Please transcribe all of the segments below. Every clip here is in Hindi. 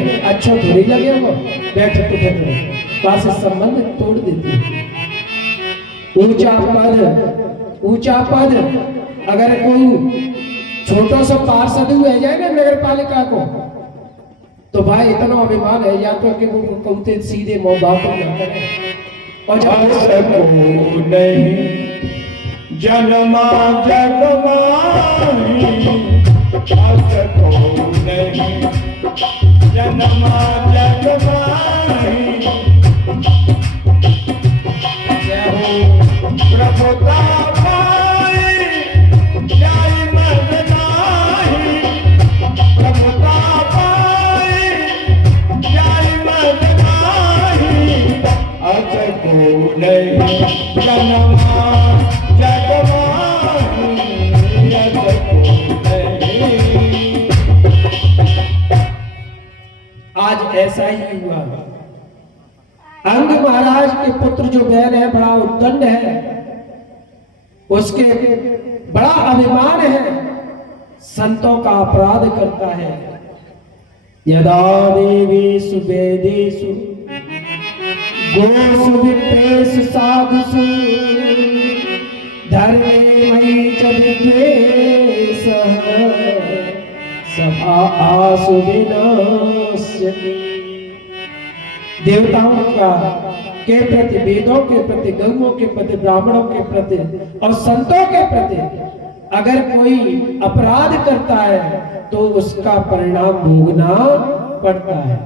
में अच्छा थोड़ी लगे वो बैठ उठ पास संबंध तोड़ देती है। ऊंचा पद अगर कोई छोटा सा पार्षद हुआ जाए ना नगर पालिका को, तो भाई इतना अभिमान है या तो कि वो कहते सीधे मुंह बात ना करे। और जब नहीं जन्मा जगमाही नहीं जन्मा जगमाही प्रभुता पाई न्याय मत नाही प्रभुता पाई न्याय मत नाही अजको नहीं जन्मा जगमाही अजको नहीं। आज ऐसा ही हुआ। अंग महाराज के पुत्र जो बैल है बड़ा उद्दंड है, उसके बड़ा अभिमान है, संतों का अपराध करता है। यदा देवेषु वेदेषु गोषु विप्रेषु साधुषु धर्मे मयि च विद्वेषः सभा आसु विनाश्यति। देवताओं का के प्रति, वेदों के प्रति, गौओं के प्रति, ब्राह्मणों के प्रति और संतों के प्रति अगर कोई अपराध करता है तो उसका परिणाम भोगना पड़ता है।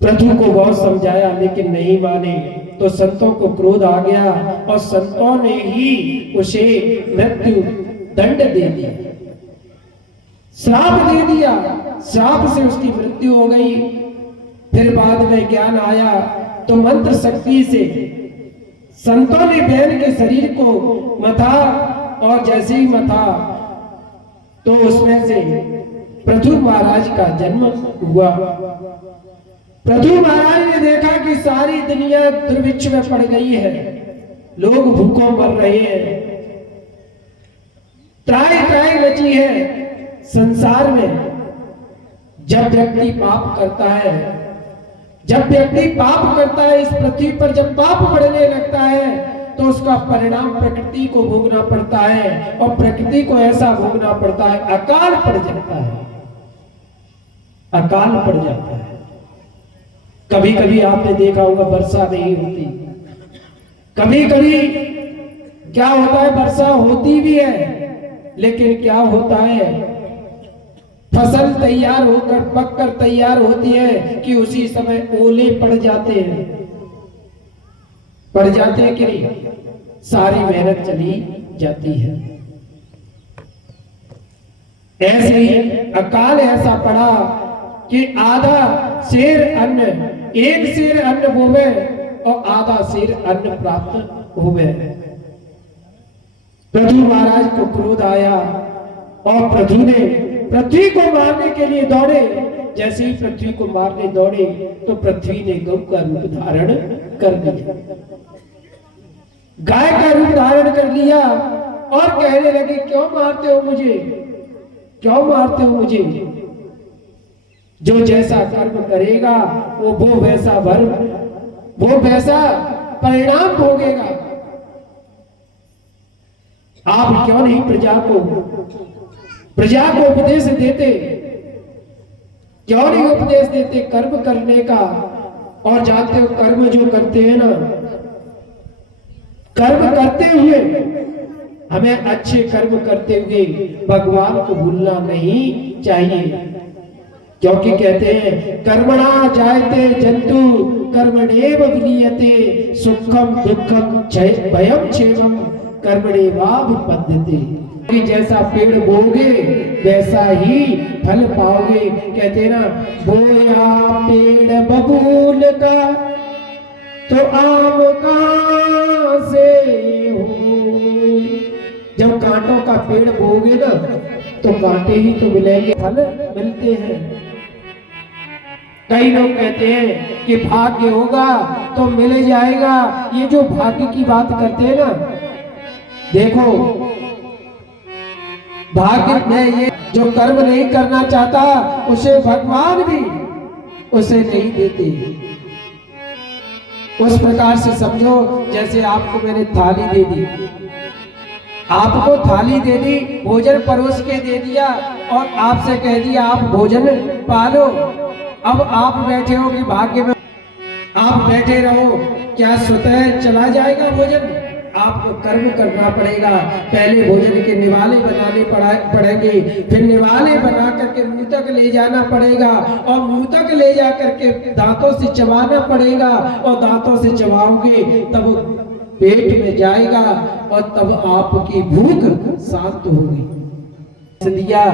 पृथु को बहुत समझाया लेकिन नहीं माने, तो संतों को क्रोध आ गया और संतों ने ही उसे मृत्यु दंड दे दिया, श्राप दे दिया। श्राप से उसकी मृत्यु हो गई। फिर बाद में ज्ञान आया तो मंत्र शक्ति से संतों ने बैल के शरीर को मथा और जैसे ही मथा तो उसमें से पृथु महाराज का जन्म हुआ। पृथु महाराज ने देखा कि सारी दुनिया दुर्भिक्ष में पड़ गई है, लोग भूखों मर रहे हैं, त्राही त्राही मची है संसार में। जब व्यक्ति पाप करता है, जब व्यक्ति पाप करता है, इस पृथ्वी पर जब पाप बढ़ने लगता है तो उसका परिणाम प्रकृति को भोगना पड़ता है और प्रकृति को ऐसा भोगना पड़ता है, अकाल पड़ जाता है, अकाल पड़ जाता है। कभी कभी आपने देखा होगा वर्षा नहीं होती, कभी कभी क्या होता है वर्षा होती भी है लेकिन क्या होता है फसल तैयार होकर पककर तैयार होती है कि उसी समय ओले पड़ जाते हैं, पड़ जाते हैं कि नहीं, सारी मेहनत चली जाती है। ऐसे ही अकाल ऐसा पड़ा कि आधा शेर अन्न, एक शेर अन्न बोवे और आधा शेर अन्न प्राप्त हुए। पृथु महाराज को क्रोध आया और पृथु ने पृथ्वी को मारने के लिए दौड़े। जैसे ही पृथ्वी को मारने दौड़े तो पृथ्वी ने गौ का रूप धारण कर लिया, गाय का रूप धारण कर लिया और कहने लगे क्यों मारते हो मुझे, क्यों मारते हो मुझे। जो जैसा कर्म करेगा वो वैसा वो वैसा परिणाम भोगेगा। आप क्यों नहीं प्रजा को उपदेश देते, क्यों नहीं उपदेश देते कर्म करने का। और जानते हो कर्म जो करते हैं ना, कर्म करते हुए हमें अच्छे कर्म करते हुए भगवान को भूलना नहीं चाहिए, क्योंकि कहते हैं कर्मणा जायते जंतु कर्मणेव विलीयते सुखम दुखम भयम क्षेमम कर्मणेवाभिपद्यते। कि जैसा पेड़ बोगे वैसा ही फल पाओगे। कहते ना बोया पेड़ बबूल का तो आम कहां से हो। जब कांटों का पेड़ बोगे ना तो कांटे ही तो मिलेंगे, फल मिलते हैं। कई लोग कहते हैं कि भाग्य होगा तो मिल जाएगा। ये जो भाग्य की बात करते हैं ना, देखो भाग्य में ये जो कर्म नहीं करना चाहता उसे भगवान भी उसे नहीं देते। उस प्रकार से समझो जैसे आपको मैंने थाली दे दी, आपको थाली दे दी, भोजन परोस के दे दिया और आपसे कह दिया आप भोजन पालो। अब आप बैठे हो कि भाग्य में आप बैठे रहो, क्या स्वतः चला जाएगा भोजन? आपको कर्म करना पड़ेगा। पहले भोजन के निवाले बनाने पड़ेंगे, फिर निवाले बना करके मुंह तक ले जाना पड़ेगा और मुंह तक ले जा करके दांतों से चबाना पड़ेगा और दांतों से चबाओगे तब पेट में जाएगा और तब आपकी भूख शांत होगी। दिया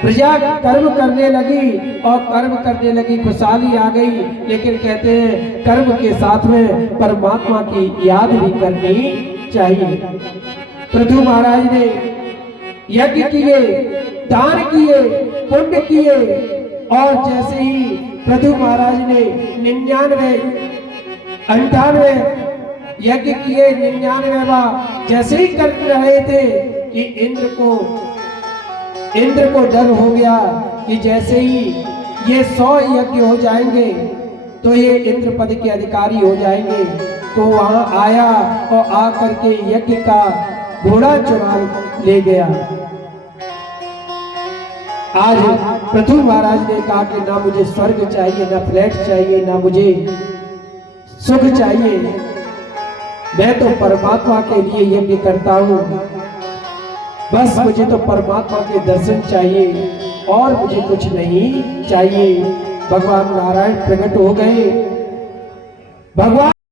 प्रजा कर्म करने लगी और कर्म करने लगी, खुशहाली आ गई। लेकिन कहते हैं कर्म के साथ में परमात्मा की याद भी करनी चाहिए। पृथु महाराज ने यज्ञ किए, दान किए, पुण्य किए और जैसे ही पृथु महाराज ने 98 यज्ञ किए, 99वां जैसे ही कर रहे थे कि इंद्र को डर हो गया कि जैसे ही ये 100 यज्ञ हो जाएंगे तो ये इंद्र पद के अधिकारी हो जाएंगे। तो वहां आया और आकर के यज्ञ का घोड़ा चुरा ले गया। आज पृथु महाराज ने कहा कि ना मुझे स्वर्ग चाहिए, ना फ्लैट चाहिए, ना मुझे सुख चाहिए, मैं तो परमात्मा के लिए यज्ञ करता हूँ, बस मुझे तो परमात्मा के दर्शन चाहिए और मुझे कुछ नहीं चाहिए। भगवान नारायण प्रकट हो गए। भगवान